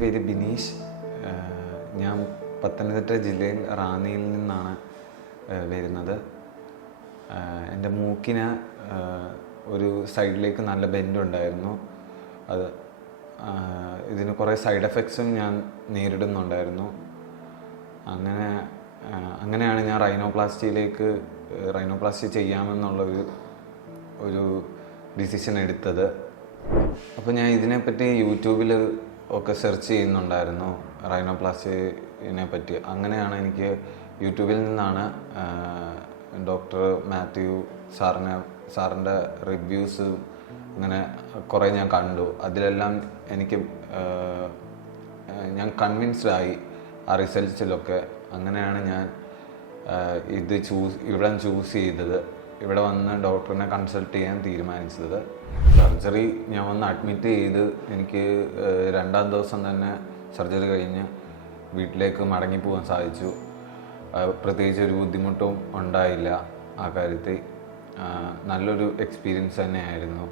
പേര് ബിനീഷ്. ഞാൻ പത്തനംതിട്ട ജില്ലയിൽ റാന്നിയിൽ നിന്നാണ് വരുന്നത്. എൻ്റെ മൂക്കിന് ഒരു സൈഡിലേക്ക് നല്ല ബെൻഡുണ്ടായിരുന്നു. ഇതിന് കുറേ സൈഡ് എഫക്ട്സും ഞാൻ നേരിടുന്നുണ്ടായിരുന്നു. അങ്ങനെയാണ് ഞാൻ റൈനോപ്ലാസ്റ്റി ചെയ്യാമെന്നുള്ളൊരു ഡിസിഷൻ എടുത്തത്. അപ്പോൾ ഞാൻ ഇതിനെപ്പറ്റി യൂട്യൂബിൽ ഒക്കെ സെർച്ച് ചെയ്യുന്നുണ്ടായിരുന്നു, റൈനോപ്ലാസ്റ്റിനെ പറ്റി. അങ്ങനെയാണ് എനിക്ക് യൂട്യൂബിൽ നിന്നാണ് ഡോക്ടർ മാത്യു സാറിൻ്റെ റിവ്യൂസ് അങ്ങനെ കുറേ ഞാൻ കണ്ടു. അതിലെല്ലാം ഞാൻ കൺവിൻസ്ഡ് ആയി ആ റിസൾട്ട്സിലൊക്കെ. അങ്ങനെയാണ് ഞാൻ ഇവിടെ ചൂസ് ചെയ്തത്. ഇവിടെ വന്ന് ഡോക്ടറിനെ കൺസൾട്ട് ചെയ്യാൻ തീരുമാനിച്ചത്. സർജറി ഞാൻ വന്ന് അഡ്മിറ്റ് ചെയ്ത് എനിക്ക് 2-ാം ദിവസം തന്നെ സർജറി കഴിഞ്ഞ് വീട്ടിലേക്ക് മടങ്ങിപ്പോകാൻ സാധിച്ചു. പ്രത്യേകിച്ച് ഒരു ബുദ്ധിമുട്ടും ഉണ്ടായില്ല ആ കാര്യത്തിൽ. നല്ലൊരു എക്സ്പീരിയൻസ് തന്നെയായിരുന്നു.